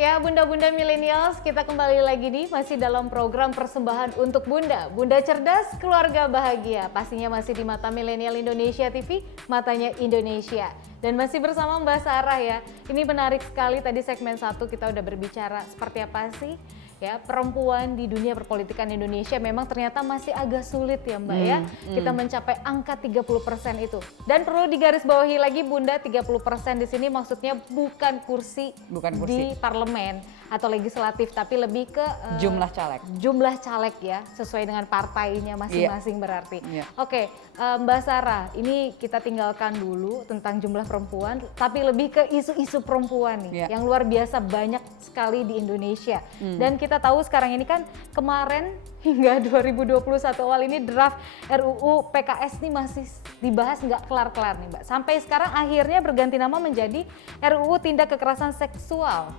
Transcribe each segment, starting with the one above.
Ya, bunda-bunda millennials, kita kembali lagi nih masih dalam program persembahan untuk Bunda. Bunda cerdas, keluarga bahagia. Pastinya masih di Mata Milenial Indonesia TV, matanya Indonesia. Dan masih bersama Mbak Sarah ya. Ini menarik sekali, tadi segmen 1 kita udah berbicara seperti apa sih ya perempuan di dunia perpolitikan Indonesia memang ternyata masih agak sulit ya Mbak ya. Kita mencapai angka 30% itu. Dan perlu digarisbawahi lagi Bunda, 30% di sini maksudnya bukan kursi di parlemen atau legislatif, tapi lebih ke jumlah caleg. Jumlah caleg ya, sesuai dengan partainya masing-masing berarti. Oke, Mbak Sarah, ini kita tinggalkan dulu tentang jumlah perempuan, tapi lebih ke isu-isu perempuan nih yang luar biasa banyak sekali di Indonesia. Dan kita tahu sekarang ini kan kemarin hingga 2021 awal ini draft RUU PKS ini masih dibahas nggak kelar-kelar nih Mbak. Sampai sekarang akhirnya berganti nama menjadi RUU Tindak Kekerasan Seksual.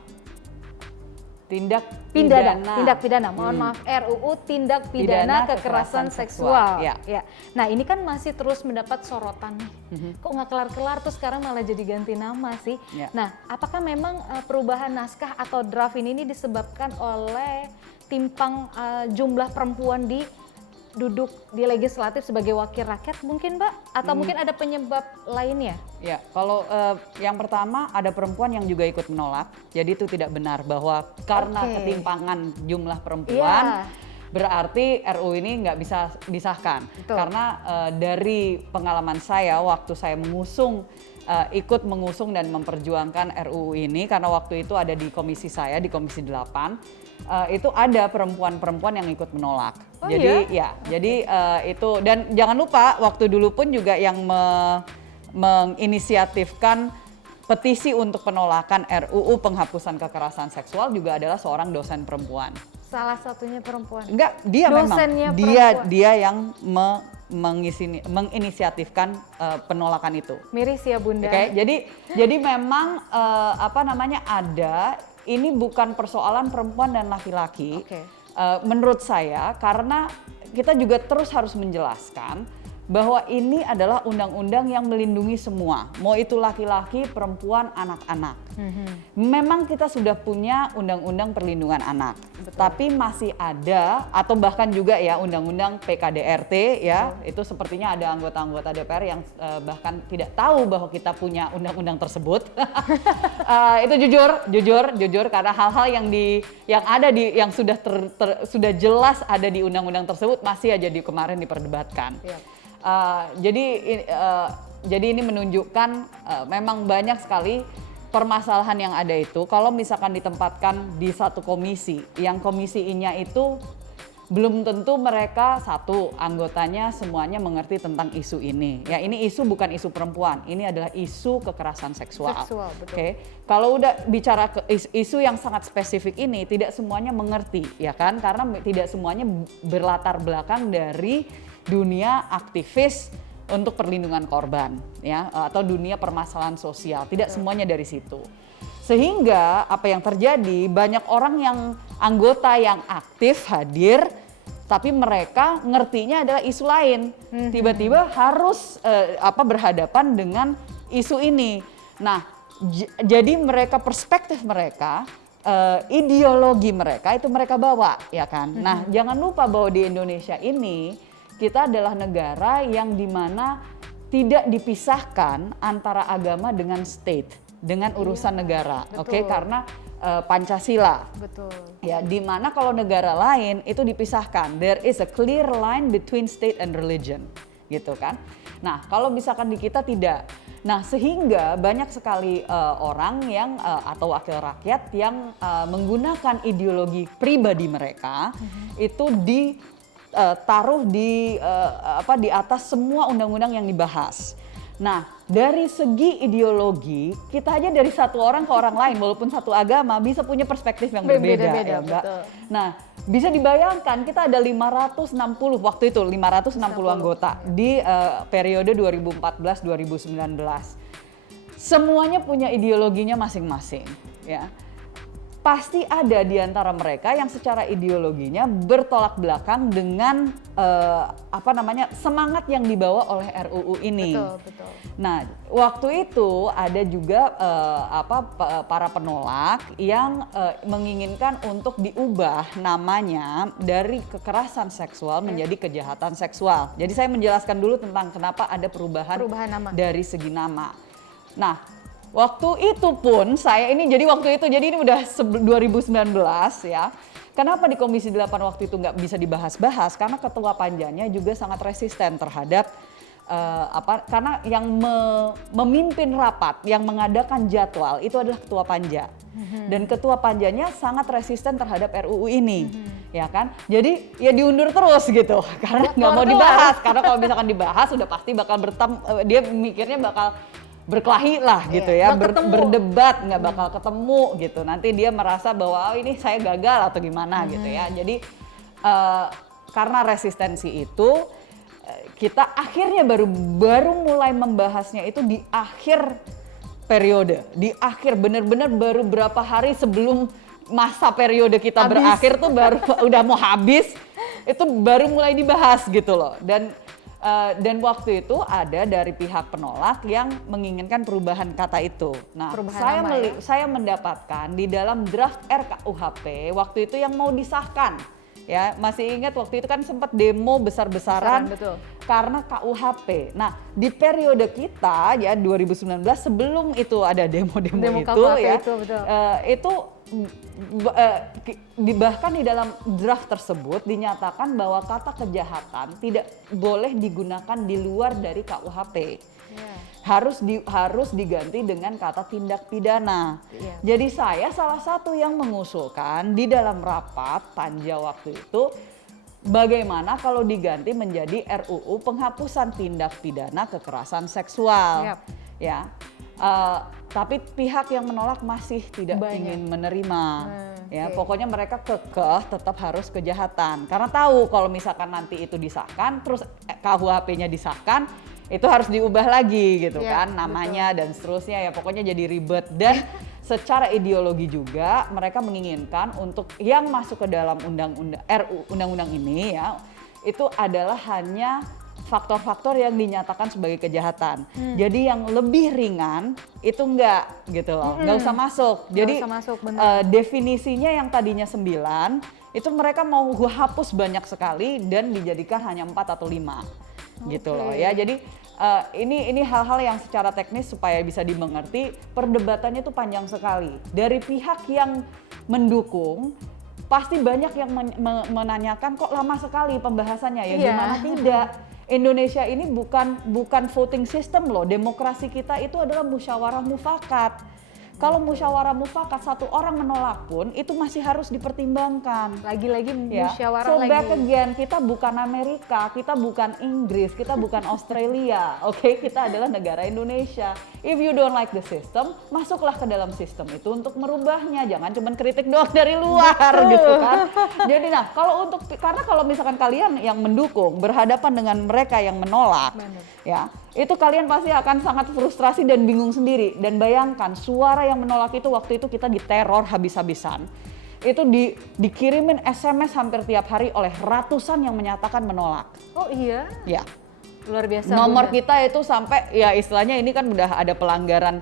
Tindak pidana, mohon maaf, RUU Tindak Pidana Kekerasan Seksual. Ya. Nah ini kan masih terus mendapat sorotan nih, kok nggak kelar-kelar tuh sekarang malah jadi ganti nama sih. Nah apakah memang perubahan naskah atau draft ini disebabkan oleh timpang jumlah perempuan duduk di legislatif sebagai wakil rakyat mungkin Mbak? Atau mungkin ada penyebab lainnya? Ya, kalau yang pertama ada perempuan yang juga ikut menolak, jadi itu tidak benar bahwa karena ketimpangan jumlah perempuan berarti RUU ini nggak bisa disahkan. Karena dari pengalaman saya waktu saya ikut mengusung dan memperjuangkan RUU ini, karena waktu itu ada di komisi saya, di komisi 8, itu ada perempuan-perempuan yang ikut menolak. Jadi itu, dan jangan lupa waktu dulu pun juga yang menginisiatifkan petisi untuk penolakan RUU penghapusan kekerasan seksual juga adalah seorang dosen perempuan. Salah satunya perempuan? Enggak, dia dosennya memang dia yang menginisiatifkan penolakan itu. Miris ya Bunda. Jadi memang ada, ini bukan persoalan perempuan dan laki-laki. Menurut saya, karena kita juga terus harus menjelaskan bahwa ini adalah undang-undang yang melindungi semua, mau itu laki-laki, perempuan, anak-anak. Memang kita sudah punya undang-undang perlindungan anak, tapi masih ada, atau bahkan juga ya undang-undang PKDRT ya, itu sepertinya ada anggota-anggota DPR yang bahkan tidak tahu bahwa kita punya undang-undang tersebut. Itu jujur karena hal-hal yang sudah jelas ada di undang-undang tersebut masih aja kemarin diperdebatkan. Jadi ini menunjukkan memang banyak sekali permasalahan yang ada itu. Kalau misalkan ditempatkan di satu komisi, yang komisi I-nya itu belum tentu mereka anggotanya semuanya mengerti tentang isu ini. Ya ini isu bukan isu perempuan, ini adalah isu kekerasan seksual. Kalau udah bicara isu yang sangat spesifik ini, tidak semuanya mengerti, ya kan? Karena tidak semuanya berlatar belakang dari dunia aktivis untuk perlindungan korban, ya, atau dunia permasalahan sosial. Tidak semuanya dari situ. Sehingga apa yang terjadi, banyak orang yang anggota yang aktif hadir, tapi mereka ngertinya adalah isu lain. Tiba-tiba harus berhadapan dengan isu ini. Nah, jadi perspektif mereka, ideologi mereka itu mereka bawa, ya kan. Nah, jangan lupa bahwa di Indonesia ini kita adalah negara yang dimana tidak dipisahkan antara agama dengan state, dengan urusan negara, karena Pancasila. Ya, dimana kalau negara lain itu dipisahkan, there is a clear line between state and religion, gitu kan. Nah, kalau misalkan di kita tidak. Nah, sehingga banyak sekali orang yang atau wakil rakyat yang menggunakan ideologi pribadi mereka itu taruh di atas semua undang-undang yang dibahas. Nah, dari segi ideologi, kita aja dari satu orang ke orang lain, walaupun satu agama, bisa punya perspektif yang berbeda, ya Mbak. Nah, bisa dibayangkan kita ada 560 anggota di periode 2014-2019. Semuanya punya ideologinya masing-masing, ya. pasti ada di antara mereka yang secara ideologinya bertolak belakang dengan semangat yang dibawa oleh RUU ini. Betul. Nah, waktu itu ada juga para penolak yang menginginkan untuk diubah namanya dari kekerasan seksual menjadi kejahatan seksual. Jadi saya menjelaskan dulu tentang kenapa ada perubahan nama dari segi nama. Nah, waktu itu pun jadi ini udah 2019 ya. Kenapa di Komisi 8 waktu itu nggak bisa dibahas-bahas? Karena ketua panjanya juga sangat resisten terhadap karena yang memimpin rapat, yang mengadakan jadwal itu adalah ketua panja. Dan ketua panjanya sangat resisten terhadap RUU ini. Ya kan? Jadi ya diundur terus gitu karena nggak mau dibahas. Karena kalau misalkan dibahas udah pasti bakal dia mikirnya bakal berkelahi lah gitu ya, berdebat, nggak bakal ketemu gitu. Nanti dia merasa bahwa ini saya gagal atau gimana gitu ya. Jadi karena resistensi itu kita akhirnya baru mulai membahasnya itu di akhir periode, di akhir benar-benar baru berapa hari sebelum masa periode kita berakhir tuh baru udah mau habis itu baru mulai dibahas gitu loh. Dan waktu itu ada dari pihak penolak yang menginginkan perubahan kata itu. Nah, saya mendapatkan di dalam draft RKUHP waktu itu yang mau disahkan. Ya, masih ingat waktu itu kan sempat demo besar-besaran karena KUHP. Nah, di periode kita ya 2019 sebelum itu ada demo-demo itu ya. Itu bahkan di dalam draft tersebut dinyatakan bahwa kata kejahatan tidak boleh digunakan di luar dari KUHP. Harus diganti dengan kata tindak pidana. Jadi saya salah satu yang mengusulkan di dalam rapat panja waktu itu bagaimana kalau diganti menjadi RUU penghapusan tindak pidana kekerasan seksual. Ya. Tapi pihak yang menolak masih tidak ingin menerima. Pokoknya mereka kekeh tetap harus kejahatan. Karena tahu kalau misalkan nanti itu disahkan, terus KUHP-nya disahkan, itu harus diubah lagi gitu kan namanya dan seterusnya ya pokoknya jadi ribet. Dan secara ideologi juga mereka menginginkan untuk yang masuk ke dalam undang-undang ini ya itu adalah hanya faktor-faktor yang dinyatakan sebagai kejahatan. Jadi yang lebih ringan itu enggak gitu loh, enggak usah masuk. Jadi definisinya yang tadinya 9 itu mereka mau hapus banyak sekali dan dijadikan hanya 4 atau 5 gitu loh ya. Jadi ini hal-hal yang secara teknis supaya bisa dimengerti, perdebatannya itu panjang sekali. Dari pihak yang mendukung pasti banyak yang menanyakan kok lama sekali pembahasannya ya. Gimana tidak? Indonesia ini bukan voting system loh. Demokrasi kita itu adalah musyawarah mufakat. Kalau musyawarah mufakat satu orang menolak pun itu masih harus dipertimbangkan. Lagi-lagi musyawarah lagi. So back again, kita bukan Amerika, kita bukan Inggris, kita bukan Australia. Oke, kita adalah negara Indonesia. If you don't like the system, masuklah ke dalam sistem itu untuk merubahnya. Jangan cuma kritik doang dari luar gitu kan. Jadi karena kalau misalkan kalian yang mendukung berhadapan dengan mereka yang menolak, ya itu kalian pasti akan sangat frustrasi dan bingung sendiri. Dan bayangkan suara yang menolak itu waktu itu kita diteror habis-habisan. Itu dikirimin SMS hampir tiap hari oleh ratusan yang menyatakan menolak. Oh iya? Ya. Luar biasa. Nomor kita itu sampai ya istilahnya ini kan udah ada pelanggaran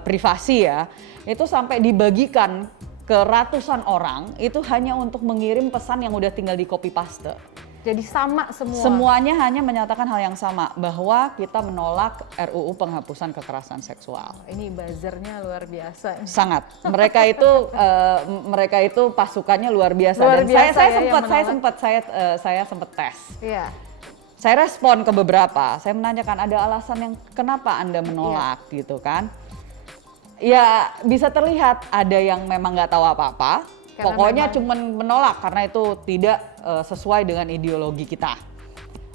privasi ya. Itu sampai dibagikan ke ratusan orang itu hanya untuk mengirim pesan yang udah tinggal di copy paste. Jadi sama semua. Semuanya hanya menyatakan hal yang sama bahwa kita menolak RUU penghapusan kekerasan seksual. Ini buzzernya luar biasa. Sangat. Mereka itu pasukannya luar biasa. Luar Dan biasa saya sempat tes. Iya. Saya respon ke beberapa. Saya menanyakan ada alasan yang kenapa Anda menolak gitu kan? Ya bisa terlihat ada yang memang nggak tahu apa-apa. Pokoknya cuman menolak karena itu tidak sesuai dengan ideologi kita.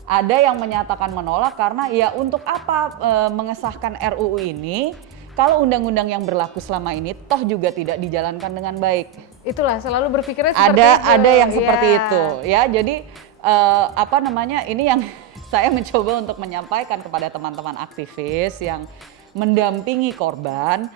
Ada yang menyatakan menolak karena ya untuk apa mengesahkan RUU ini kalau undang-undang yang berlaku selama ini toh juga tidak dijalankan dengan baik. Itulah selalu berpikirnya seperti itu. Ada yang seperti itu ya. Jadi ini yang saya mencoba untuk menyampaikan kepada teman-teman aktivis yang mendampingi korban.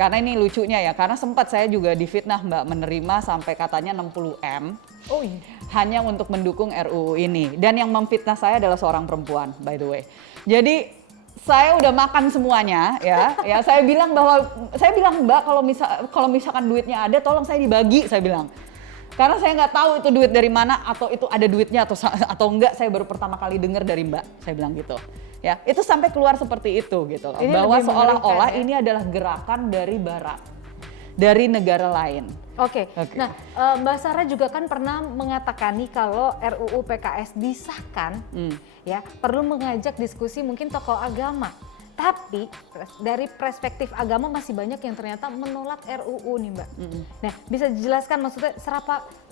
Karena ini lucunya ya, karena sempat saya juga difitnah Mbak, menerima sampai katanya 60M. Oh iya. Hanya untuk mendukung RUU ini. Dan yang memfitnah saya adalah seorang perempuan, by the way. Jadi saya udah makan semuanya ya. Ya saya bilang Mbak, kalau misalkan duitnya ada, tolong saya dibagi, saya bilang. Karena saya nggak tahu itu duit dari mana, atau itu ada duitnya atau enggak. Saya baru pertama kali dengar dari Mbak, saya bilang gitu. Ya, itu sampai keluar seperti itu gitu loh. Ini Bahwa lebih seolah-olah mengerikan, ya? ini adalah gerakan dari barat, dari negara lain. Oke. Nah, Mbak Sarah juga kan pernah mengatakan nih kalau RUU PKS disahkan, ya perlu mengajak diskusi mungkin tokoh agama. Tapi dari perspektif agama masih banyak yang ternyata menolak RUU nih Mbak. Nah, bisa dijelaskan maksudnya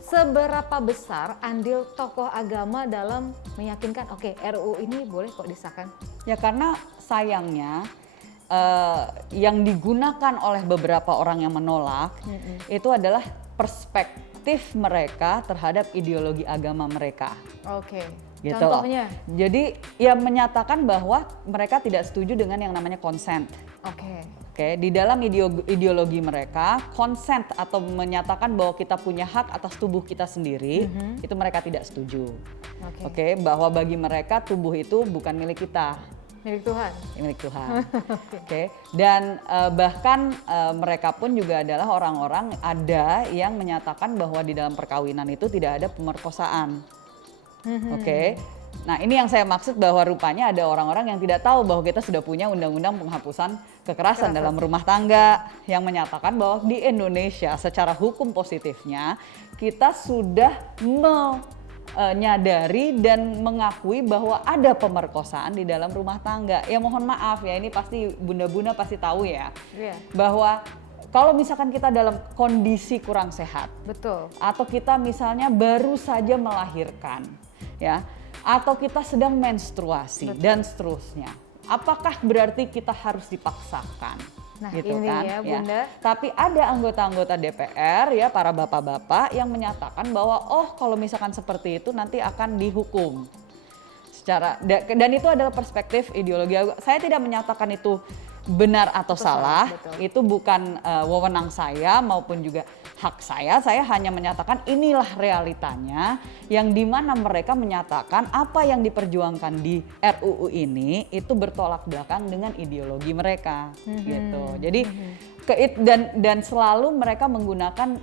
seberapa besar andil tokoh agama dalam meyakinkan oke, RUU ini boleh kok disahkan? Ya karena sayangnya yang digunakan oleh beberapa orang yang menolak itu adalah perspektif mereka terhadap ideologi agama mereka. Oke. Gitu Contohnya? loh. Jadi ya menyatakan bahwa mereka tidak setuju dengan yang namanya consent. Oke, di dalam ideologi mereka, consent atau menyatakan bahwa kita punya hak atas tubuh kita sendiri, itu mereka tidak setuju. Oke, bahwa bagi mereka tubuh itu bukan milik kita. Milik Tuhan. Milik Tuhan. Oke. Dan bahkan mereka pun juga adalah orang-orang ada yang menyatakan bahwa di dalam perkawinan itu tidak ada pemerkosaan. Oke. Nah, ini yang saya maksud bahwa rupanya ada orang-orang yang tidak tahu bahwa kita sudah punya undang-undang penghapusan kekerasan dalam rumah tangga yang menyatakan bahwa di Indonesia secara hukum positifnya kita sudah menyadari dan mengakui bahwa ada pemerkosaan di dalam rumah tangga. Ya mohon maaf ya, ini pasti bunda-bunda pasti tahu ya. Bahwa kalau misalkan kita dalam kondisi kurang sehat, betul, atau kita misalnya baru saja melahirkan, ya, atau kita sedang menstruasi, betul, dan seterusnya, apakah berarti kita harus dipaksakan? Nah, gitu ini kan, ya Bunda. Tapi ada anggota-anggota DPR ya, para bapak-bapak yang menyatakan bahwa kalau misalkan seperti itu nanti akan dihukum. Dan itu adalah perspektif ideologi. Saya tidak menyatakan itu benar atau salah, itu bukan wewenang saya maupun juga hak saya. Saya hanya menyatakan inilah realitanya, yang dimana mereka menyatakan apa yang diperjuangkan di RUU ini itu bertolak belakang dengan ideologi mereka, gitu. Jadi dan selalu mereka menggunakan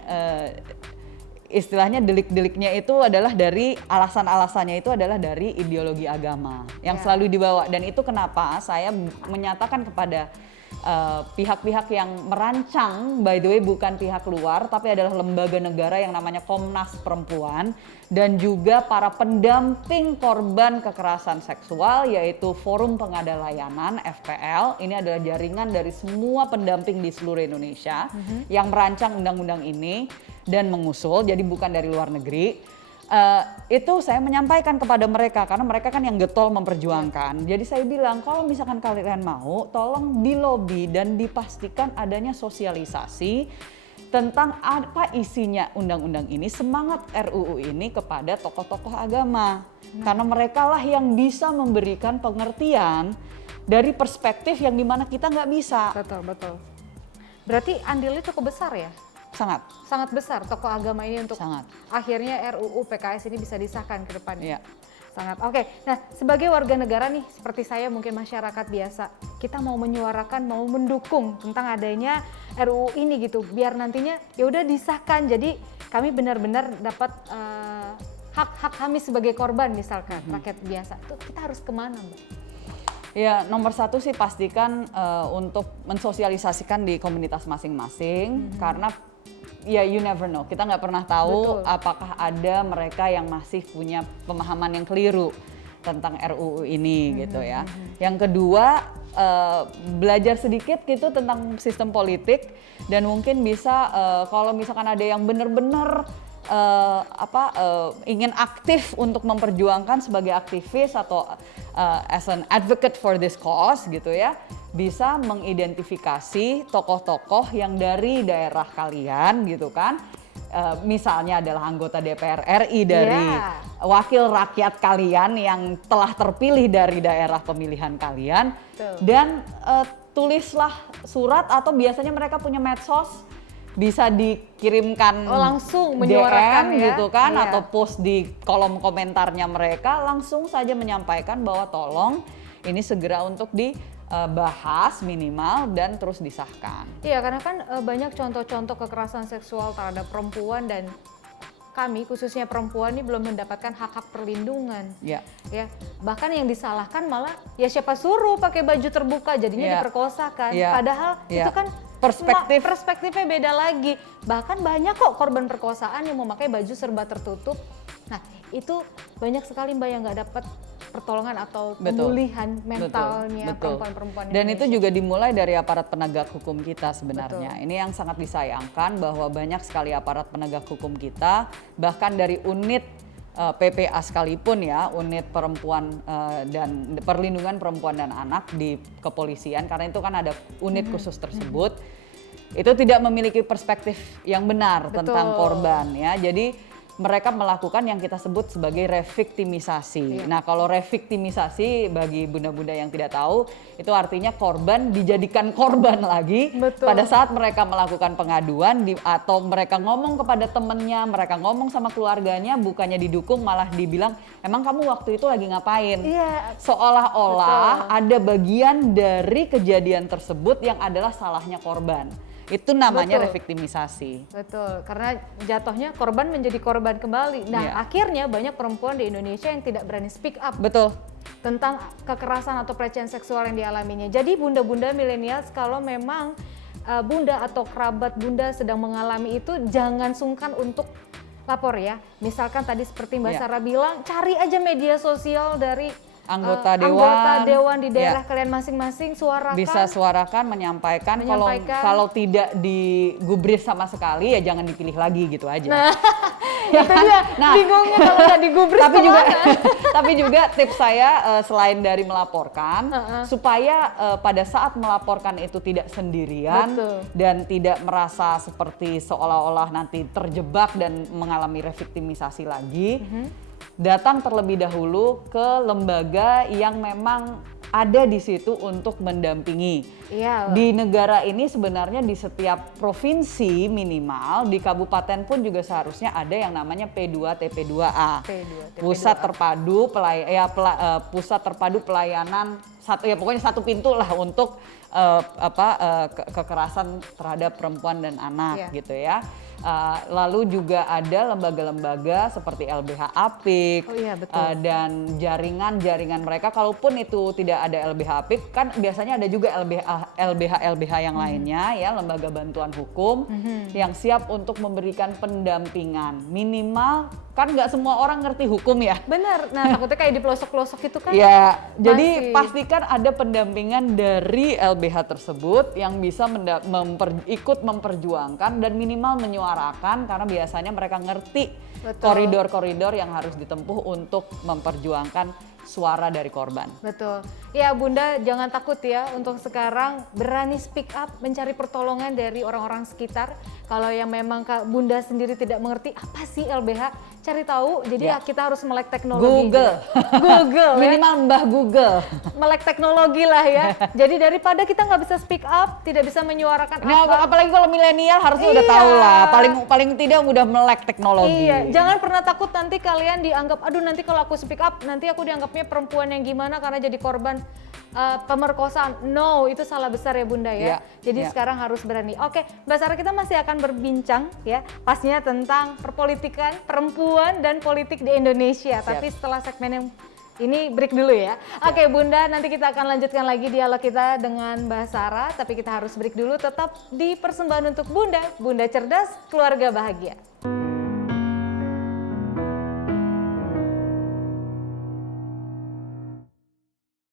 istilahnya delik-deliknya itu adalah dari alasan-alasannya itu adalah dari ideologi agama yang selalu dibawa. Dan itu kenapa saya menyatakan kepada pihak-pihak yang merancang, by the way bukan pihak luar tapi adalah lembaga negara yang namanya Komnas Perempuan, dan juga para pendamping korban kekerasan seksual yaitu Forum Pengada Layanan FPL. Ini adalah jaringan dari semua pendamping di seluruh Indonesia yang merancang undang-undang ini dan mengusul, jadi bukan dari luar negeri. Itu saya menyampaikan kepada mereka karena mereka kan yang getol memperjuangkan. Jadi saya bilang kalau misalkan kalian mau, tolong dilobi dan dipastikan adanya sosialisasi tentang apa isinya undang-undang ini, semangat RUU ini kepada tokoh-tokoh agama. Karena mereka lah yang bisa memberikan pengertian dari perspektif yang dimana kita nggak bisa. Betul. Berarti andilnya cukup besar ya? Sangat besar tokoh agama ini untuk akhirnya RUU PKS ini bisa disahkan ke depannya. Sangat. Oke. Nah, sebagai warga negara nih seperti saya, mungkin masyarakat biasa, kita mau menyuarakan, mau mendukung tentang adanya RUU ini gitu, biar nantinya ya udah disahkan. Jadi kami benar-benar dapat hak-hak kami sebagai korban misalkan rakyat biasa. Itu kita harus kemana, Mbak? Ya, nomor satu sih pastikan untuk mensosialisasikan di komunitas masing-masing, karena ya you never know, kita nggak pernah tahu apakah ada mereka yang masih punya pemahaman yang keliru tentang RUU ini gitu ya. Yang kedua, belajar sedikit gitu tentang sistem politik, dan mungkin bisa kalau misalkan ada yang benar-benar ingin aktif untuk memperjuangkan sebagai aktivis atau as an advocate for this cause gitu ya, bisa mengidentifikasi tokoh-tokoh yang dari daerah kalian gitu kan. Misalnya adalah anggota DPR RI dari wakil rakyat kalian yang telah terpilih dari daerah pemilihan kalian. Dan tulislah surat atau biasanya mereka punya medsos, bisa dikirimkan langsung menyuarakan DM ya? gitu kan, Iya. atau post di kolom komentarnya mereka, langsung saja menyampaikan bahwa tolong ini segera untuk dibahas minimal dan terus disahkan. Iya, karena kan banyak contoh-contoh kekerasan seksual terhadap perempuan dan kami khususnya perempuan ini belum mendapatkan hak-hak perlindungan. Ya. Ya, bahkan yang disalahkan malah ya siapa suruh pakai baju terbuka jadinya Ya. diperkosa kan. Ya. Padahal Ya. itu kan perspektifnya beda lagi. Bahkan banyak kok korban perkosaan yang memakai baju serba tertutup. Nah, itu banyak sekali Mbak yang nggak dapat pertolongan atau pemulihan mentalnya perempuan-perempuan Dan Indonesia. itu juga dimulai dari aparat penegak hukum kita sebenarnya. Betul. Ini yang sangat disayangkan bahwa banyak sekali aparat penegak hukum kita, bahkan dari unit PPA sekalipun ya, unit perempuan dan perlindungan perempuan dan anak di kepolisian, karena itu kan ada unit khusus tersebut, itu tidak memiliki perspektif yang benar tentang korban ya. Jadi mereka melakukan yang kita sebut sebagai reviktimisasi. Iya. Nah, kalau reviktimisasi bagi bunda-bunda yang tidak tahu, itu artinya korban dijadikan korban lagi. Betul. Pada saat mereka melakukan pengaduan atau mereka ngomong kepada temennya, mereka ngomong sama keluarganya, bukannya didukung malah dibilang, emang kamu waktu itu lagi ngapain? Iya. Seolah-olah ada bagian dari kejadian tersebut yang adalah salahnya korban. Itu namanya reviktimisasi. Betul, karena jatuhnya korban menjadi korban kembali. Nah, Iya. akhirnya banyak perempuan di Indonesia yang tidak berani speak up Betul. tentang kekerasan atau pelecehan seksual yang dialaminya. Jadi bunda-bunda milenials, kalau memang bunda atau kerabat bunda sedang mengalami itu, jangan sungkan untuk lapor ya. Misalkan tadi seperti Mbak Iya. Sarah bilang, cari aja media sosial dari Anggota dewan di daerah Ya. kalian masing-masing, suarakan. Bisa suarakan, menyampaikan. Kalau tidak digubris sama sekali ya jangan dipilih lagi gitu aja. Nah, itu dia bingungnya kalau nggak digubris tapi juga tips saya selain dari melaporkan, supaya pada saat melaporkan itu tidak sendirian. Betul. Dan tidak merasa seperti seolah-olah nanti terjebak dan mengalami reviktimisasi lagi. Datang terlebih dahulu ke lembaga yang memang ada di situ untuk mendampingi. Iya. Di negara ini sebenarnya di setiap provinsi minimal, di kabupaten pun juga seharusnya ada yang namanya P2 TP2A. Pusat terpadu pelayanan pokoknya satu pintu lah untuk kekerasan terhadap perempuan dan anak gitu ya. Lalu juga ada lembaga-lembaga seperti LBH Apik dan jaringan-jaringan mereka. Kalaupun itu tidak ada LBH Apik, kan biasanya ada juga LBH yang lainnya ya, lembaga bantuan hukum yang siap untuk memberikan pendampingan. Minimal kan nggak semua orang ngerti hukum ya. Benar. Nah, takutnya kayak di pelosok-pelosok itu kan. Ya, jadi pastikan ada pendampingan dari LBH tersebut yang bisa ikut memperjuangkan dan minimal menyuarakan, karena biasanya mereka ngerti koridor-koridor yang harus ditempuh untuk memperjuangkan suara dari korban. Betul. Ya Bunda, jangan takut ya untuk sekarang berani speak up, mencari pertolongan dari orang-orang sekitar. Kalau yang memang Bunda sendiri tidak mengerti apa sih LBH, cari tahu. Jadi kita harus melek teknologi. Google Minimal Mbah Google. Melek teknologi lah ya. Jadi daripada kita nggak bisa speak up, tidak bisa menyuarakan apalagi kalau milenial harusnya udah tahu lah. Paling tidak udah melek teknologi. Iya, jangan pernah takut nanti kalian dianggap, aduh nanti kalau aku speak up, nanti aku dianggapnya perempuan yang gimana karena jadi korban pemerkosaan. No, itu salah besar ya Bunda ya. Jadi sekarang harus berani. Oke, Mbak Sarah, kita masih akan berbincang ya, pastinya tentang perpolitikan perempuan dan politik di Indonesia. Tapi setelah segmen yang ini break dulu ya. Oke Bunda, nanti kita akan lanjutkan lagi dialog kita dengan Mbak Sarah. Tapi kita harus break dulu, tetap di Persembahan untuk Bunda, Bunda Cerdas, Keluarga Bahagia.